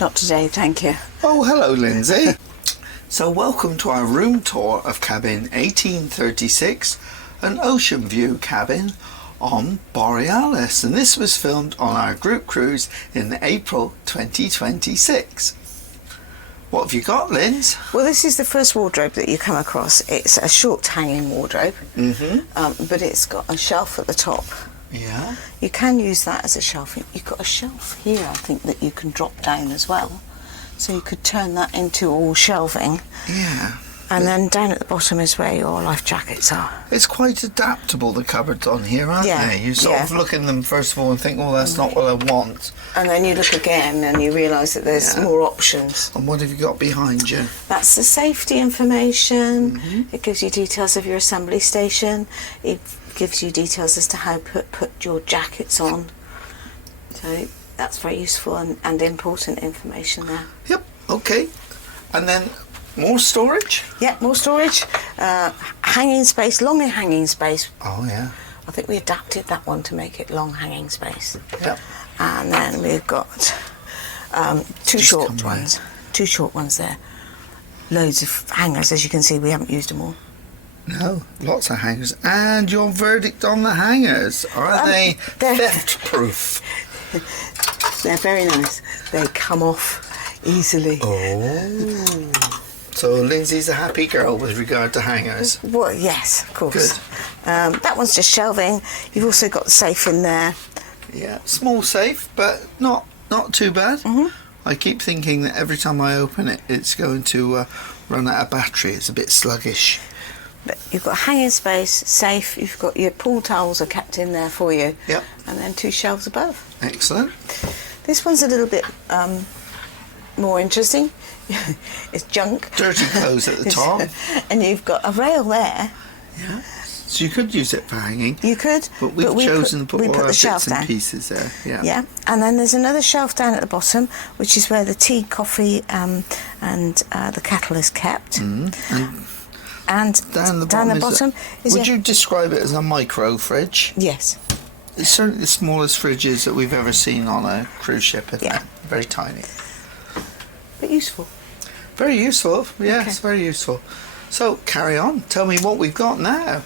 Not today, thank you. Oh, hello, Lindsay. So welcome to our room tour of cabin 1836, an ocean view cabin on Borealis, and this was filmed on our group cruise in April 2026. What have you got, Linz? Well, this is the first wardrobe that you come across. It's a short hanging wardrobe, but it's got a shelf at the top. Yeah. You can use that as a shelf. You've got a shelf here, I think, that you can drop down as well. So you could turn that into all shelving. Yeah. And then down at the bottom is where your life jackets are. It's quite adaptable, the cupboards on here, aren't they? You sort of look in them first of all and think, well, that's not what I want. And then you look again and you realise that there's more options. And what have you got behind you? That's the safety information. It gives you details of your assembly station. It gives you details as to how to put your jackets on. So that's very useful and important information there. Yep, okay. And then more storage? Yeah, more storage. Hanging space, long hanging space. Oh, yeah. I think we adapted that one to make it long hanging space. Yep. And then we've got two short ones. Two short ones there. Loads of hangers, as you can see. We haven't used them all. No, lots of hangers. And your verdict on the hangers? Are they theft-proof? They're very nice. They come off easily. Oh. So Lindsay's a happy girl with regard to hangers. Well, yes, of course. Good. That one's just shelving. You've also got the safe in there. Yeah, small safe, but not too bad. I keep thinking that every time I open it, it's going to run out of battery. It's a bit sluggish. But you've got hanging space, safe. You've got your pool towels are kept in there for you. Yep. And then two shelves above. Excellent. This one's a little bit more interesting. It's junk. Dirty clothes at the top. And you've got a rail there. Yeah. So you could use it for hanging. You could. But we've chosen to put all our bits shelf and down. pieces there. Yeah. Yeah. And then there's another shelf down at the bottom, which is where the tea, coffee, and the kettle is kept. And down the bottom, would you describe it as a micro fridge? Yes. It's certainly the smallest fridges that we've ever seen on a cruise ship. Yeah. Very tiny. But useful. Very useful. Yes, Okay. very useful. So carry on. Tell me what we've got now.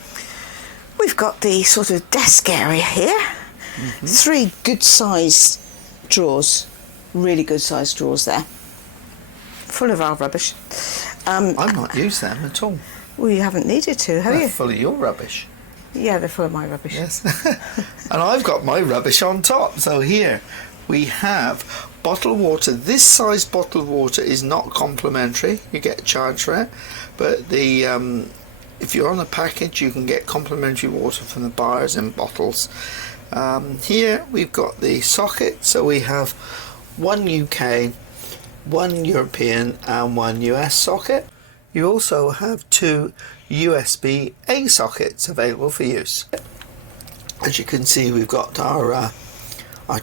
We've got the sort of desk area here. 3 good-sized drawers. Really good-sized drawers there. Full of our rubbish. I've not used them at all. Well, you haven't needed to, have They're you? full of your rubbish. Yeah, they're full of my rubbish. Yes. And I've got my rubbish on top. So here we have bottled water. This size bottle of water is not complimentary. You get charged for it. But the if you're on a package, you can get complimentary water from the bars in bottles. Here we've got the socket. So we have 1 UK, 1 European and 1 US socket. You also have 2 USB-A sockets available for use. As you can see, we've got our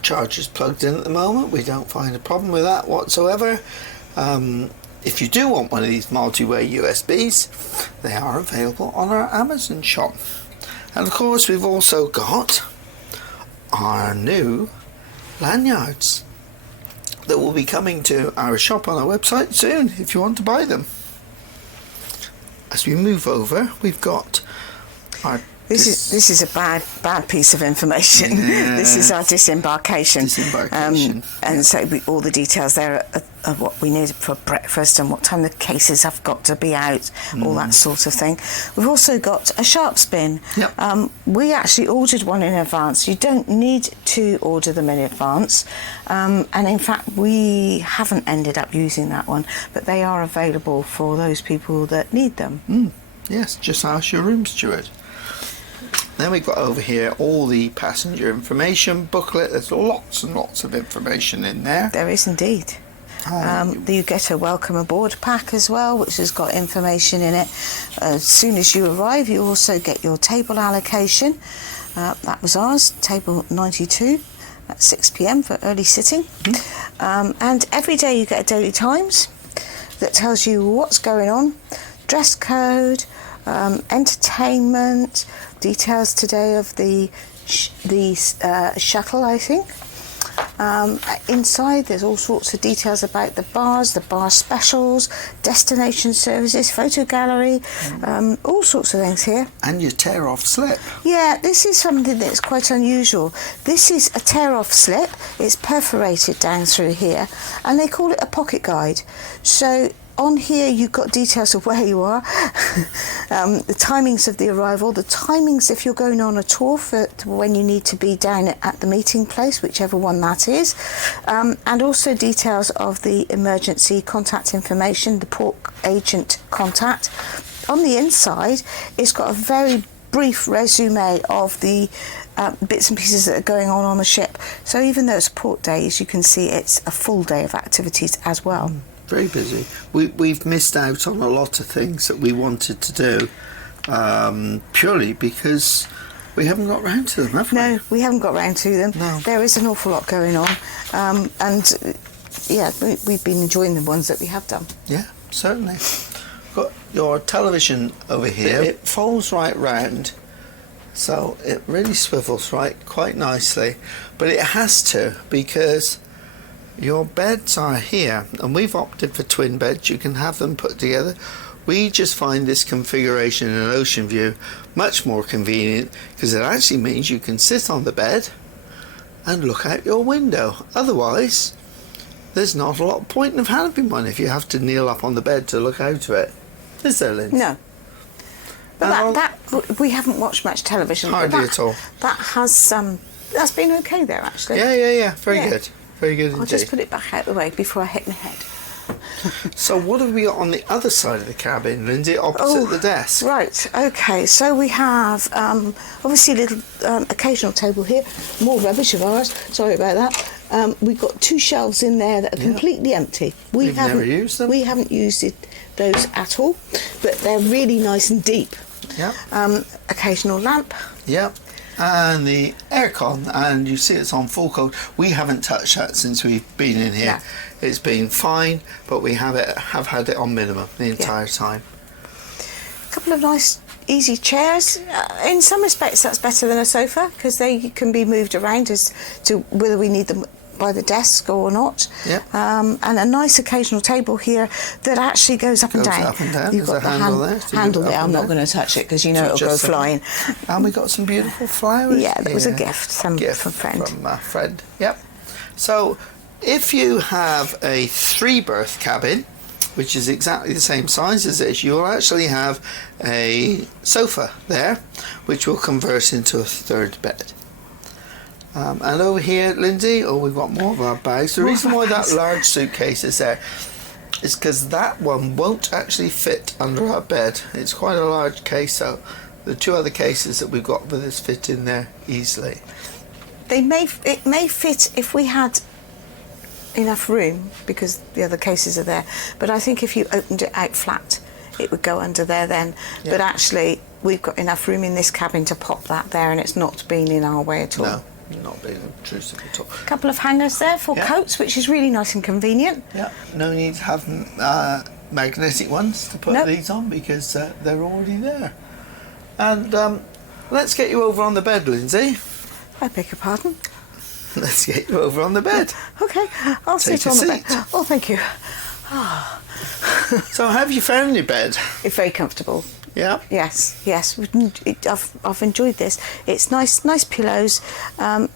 chargers plugged in at the moment. We don't find a problem with that whatsoever. If you do want one of these multi-way USBs, they are available on our Amazon shop. And of course, we've also got our new lanyards that will be coming to our shop on our website soon if you want to buy them. As we move over, we've got our... This is a bad piece of information. Yeah. This is our disembarkation. And so all the details there are what we need for breakfast and what time the cases have got to be out, all that sort of thing. We've also got a sharp spin. Yep. We actually ordered one in advance. You don't need to order them in advance. And in fact, we haven't ended up using that one, but they are available for those people that need them. Yes, just ask your room steward. Then we've got over here all the passenger information booklet. There's lots and lots of information in there. There is indeed. You get a welcome aboard pack as well, which has got information in it. As soon as you arrive, you also get your table allocation. That was ours, table 92 at 6 p.m. for early sitting. And every day you get a Daily Times that tells you what's going on, dress code, entertainment, details today of the shuttle, I think. Inside there's all sorts of details about the bar specials, destination services, photo gallery, all sorts of things here. And your tear-off slip. Yeah, this is something that's quite unusual. This is a tear-off slip. It's perforated down through here, and they call it a pocket guide. So on here you've got details of where you are, the timings of the arrival, the timings if you're going on a tour for when you need to be down at the meeting place, whichever one that is, and also details of the emergency contact information, the port agent contact. On the inside, it's got a very brief resume of the bits and pieces that are going on the ship. So even though it's port days, you can see it's a full day of activities as well. Very busy. We've missed out on a lot of things that we wanted to do, purely because we haven't got round to them, have we? No, we haven't got round to them. No. There is an awful lot going on, and yeah, we've been enjoying the ones that we have done. Yeah, certainly. Got your television over here. It folds right round, so it really swivels right quite nicely, but it has to, because your beds are here, and we've opted for twin beds. You can have them put together. We just find this configuration in an ocean view much more convenient, because it actually means you can sit on the bed and look out your window. Otherwise, there's not a lot of point of having one if you have to kneel up on the bed to look out to it. Is there, Lynn? No. But that we haven't watched much television. Hardly at all. That has that's been okay there, actually. Yeah. Very good. Very good indeed. I'll just put it back out the way before I hit my head. So what have we got on the other side of the cabin, Lindsay, opposite the desk? Right, okay, so we have obviously a little occasional table here, more rubbish of ours, sorry about that. We've got two shelves in there that are completely empty. We've never used them. We haven't used those at all, but they're really nice and deep. Yeah. Occasional lamp. Yeah. And the aircon, and you see it's on full cold. We haven't touched that since we've been in here. No. It's been fine, but we have had it on minimum the entire time. A couple of nice easy chairs. In some respects that's better than a sofa, because they can be moved around as to whether we need them by the desk or not. Yeah. And a nice occasional table here that actually goes up and down. Up and down. You've got the handle there. I'm not going to touch it because you know it'll go flying. And we got some beautiful flowers. Yeah, that was a gift from a friend. From a friend. Yep. So if you have a 3-berth cabin, which is exactly the same size as this, you'll actually have a sofa there, which will convert into a 3rd bed. And over here, Lindsay, we've got more of our bags. The reason why that large suitcase is there is because that one won't actually fit under our bed. It's quite a large case, so the 2 other cases that we've got with us fit in there easily. It may fit if we had enough room, because the other cases are there, but I think if you opened it out flat it would go under there then. But actually we've got enough room in this cabin to pop that there, and it's not been in our way at all. No, not being intrusive at all. A couple of hangers there for coats, which is really nice and convenient. Yeah, no need to have magnetic ones to put these on, because they're already there. And let's get you over on the bed, Lindsay. I beg your pardon? Let's get you over on the bed. Okay, I'll sit on the bed. Oh, thank you. So have you found your bed? It's very comfortable. Yeah. Yes. I've enjoyed this. It's nice pillows.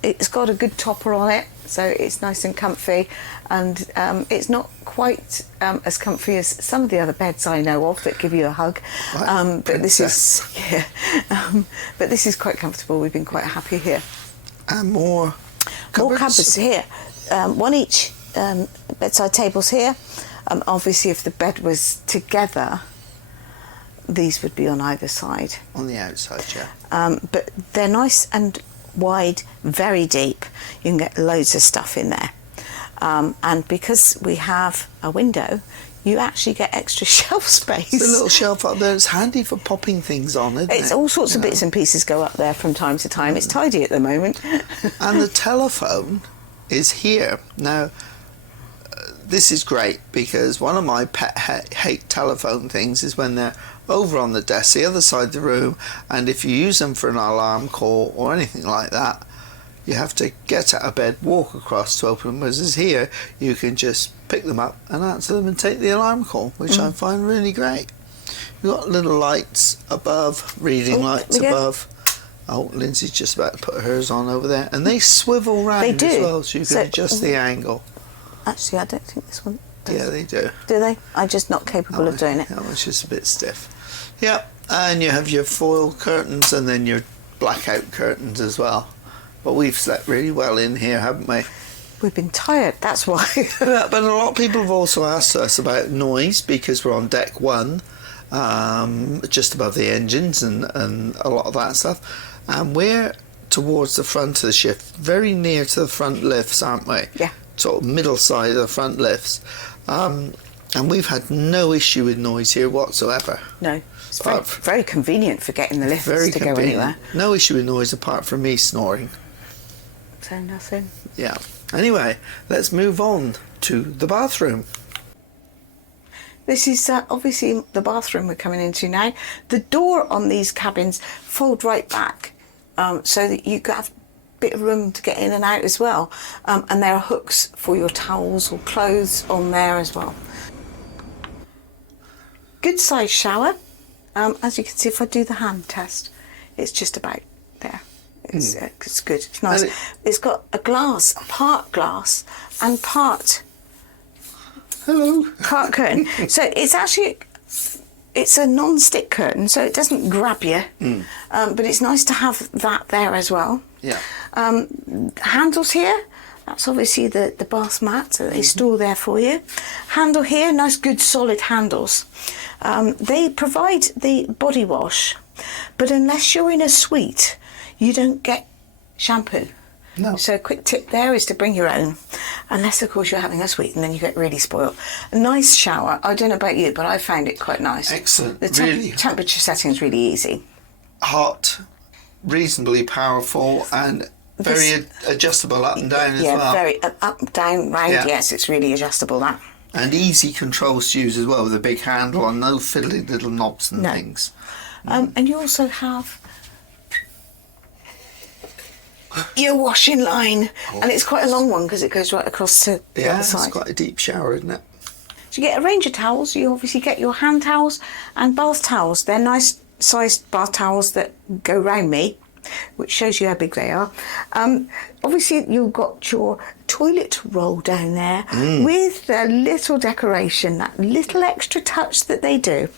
It's got a good topper on it, so it's nice and comfy. And it's not quite as comfy as some of the other beds I know of that give you a hug. But this is quite comfortable. We've been quite happy here. And more cupboards? More cupboards here. One each. Bedside tables here. Obviously, if the bed was together, these would be on either side. On the outside, yeah. But they're nice and wide, very deep. You can get loads of stuff in there. And because we have a window, you actually get extra shelf space. The little shelf up there, it's handy for popping things on, isn't it? It's all sorts of bits and pieces go up there from time to time. It's tidy at the moment. And the telephone is here. Now, this is great, because one of my pet hate telephone things is when they're over on the desk, the other side of the room, and if you use them for an alarm call or anything like that, you have to get out of bed, walk across to open them. Whereas here, you can just pick them up and answer them and take the alarm call, which I find really great. You've got little lights above, reading lights above. Oh, Lindsay's just about to put hers on over there. And they swivel round as well, so you can adjust the angle. Actually, I don't think this one does. Yeah, they do. Do they? I'm just not capable of doing it. That one's just a bit stiff. Yeah, and you have your foil curtains and then your blackout curtains as well. But we've slept really well in here, haven't we? We've been tired, that's why. But a lot of people have also asked us about noise because we're on deck 1, just above the engines and a lot of that stuff. And we're towards the front of the ship, very near to the front lifts, aren't we? Yeah. Sort of middle side of the front lifts. And we've had no issue with noise here whatsoever. No. It's very convenient for getting the lifts to go anywhere. No issue with noise apart from me snoring. So nothing. Yeah. Anyway, let's move on to the bathroom. This is obviously the bathroom we're coming into now. The door on these cabins fold right back so that you have a bit of room to get in and out as well. And there are hooks for your towels or clothes on there as well. Good size shower. As you can see, if I do the hand test, it's just about there. It's good. It's nice. It's got a glass, part glass and part curtain. So it's actually, it's a non-stick curtain, so it doesn't grab you. But it's nice to have that there as well. Yeah. Handles here. That's obviously the bath mat that they store there for you. Handle here, nice good solid handles. They provide the body wash, but unless you're in a suite, you don't get shampoo. No. So a quick tip there is to bring your own, unless of course you're having a suite and then you get really spoiled. A nice shower. I don't know about you, but I found it quite nice. Excellent. The temperature setting is really easy. Hot, reasonably powerful, and very adjustable up and down as well. Yeah, very up, down, round. Yeah. Yes, it's really adjustable, that. And easy controls to use as well, with a big handle and no fiddly little knobs and things. And you also have your washing line, and it's quite a long one because it goes right across to the other side. It's quite a deep shower, isn't it? So you get a range of towels. You obviously get your hand towels and bath towels. They're nice sized bath towels that go round me, which shows you how big they are. Obviously you've got your toilet roll down there with the little decoration, that little extra touch that they do.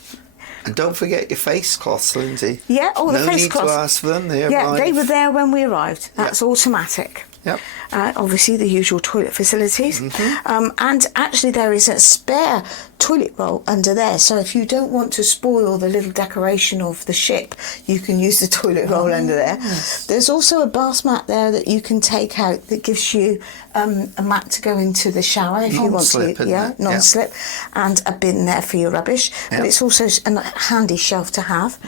And don't forget your face cloths, Lindsay. Yeah, the face cloths. No need to ask for them. They were there when we arrived. That's automatic. Yep. Obviously the usual toilet facilities. And actually there is a spare toilet roll under there, so if you don't want to spoil the little decoration of the ship, you can use the toilet roll under there. Yes. There's also a bath mat there that you can take out that gives you a mat to go into the shower if you want to. Non-slip. And a bin there for your rubbish. But it's also a handy shelf to have.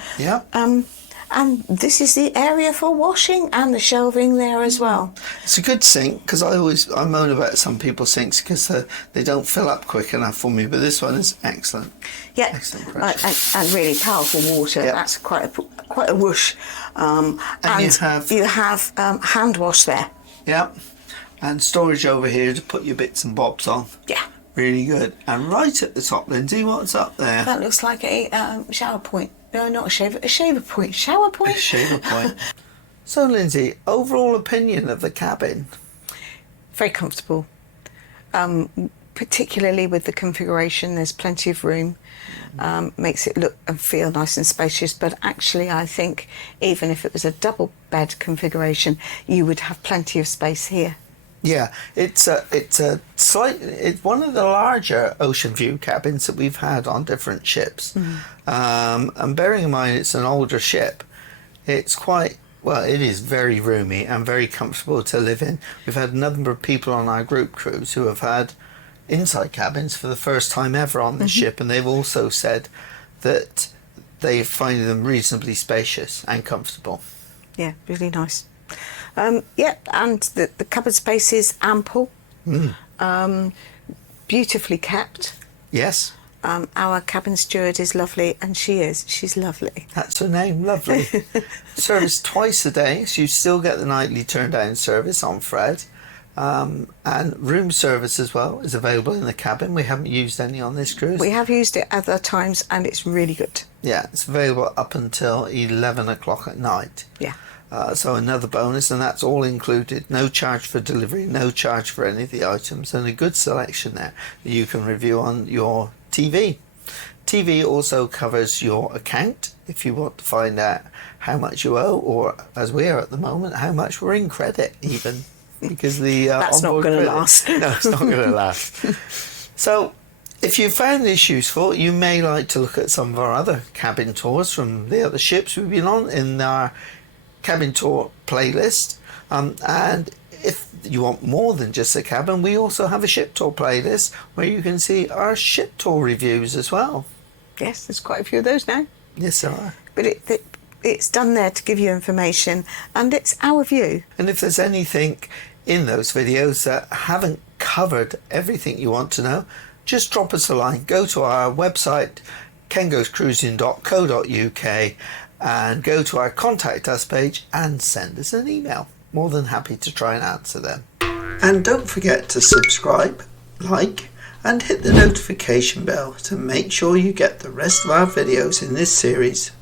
And this is the area for washing and the shelving there as well. It's a good sink, because I moan about some people's sinks because they don't fill up quick enough for me, but this one is excellent. Yeah, excellent and really powerful water. Yep. That's quite a whoosh. And you have hand wash there. Yep, and storage over here to put your bits and bobs on. Yeah. Really good. And right at the top, Lindsay, what's up there? That looks like a shower point. No, not a shaver point. Shower point? A shaver point. So, Lindsay, overall opinion of the cabin? Very comfortable. Particularly with the configuration, there's plenty of room. Makes it look and feel nice and spacious. But actually, I think even if it was a double bed configuration, you would have plenty of space here. Yeah, it's one of the larger ocean view cabins that we've had on different ships. And bearing in mind it's an older ship, it's it is very roomy and very comfortable to live in. We've had a number of people on our group cruise who have had inside cabins for the first time ever on the ship, and they've also said that they find them reasonably spacious and comfortable. Yeah, really nice. And the cupboard space is ample, beautifully kept. Yes. Our cabin steward is lovely, and she's lovely. That's her name, lovely. Service twice a day, so you still get the nightly turn down service on Fred. And room service as well is available in the cabin. We haven't used any on this cruise. We have used it other times, and it's really good. Yeah, it's available up until 11 o'clock at night. Yeah. So another bonus, and that's all included. No charge for delivery, no charge for any of the items, and a good selection there that you can review on your TV. TV also covers your account if you want to find out how much you owe, or as we are at the moment, how much we're in credit even. Because the that's not going to last. No, it's not going to last. So if you found this useful, you may like to look at some of our other cabin tours from the other ships we've been on in our cabin tour playlist. And if you want more than just a cabin, we also have a ship tour playlist where you can see our ship tour reviews as well. Yes, there's quite a few of those now. Yes, there are. But it's done there to give you information, and it's our view. And if there's anything in those videos that haven't covered everything you want to know, just drop us a line. Go to our website, kengoescruising.co.uk, and go to our contact us page and send us an email. More than happy to try and answer them. And don't forget to subscribe, like, and hit the notification bell to make sure you get the rest of our videos in this series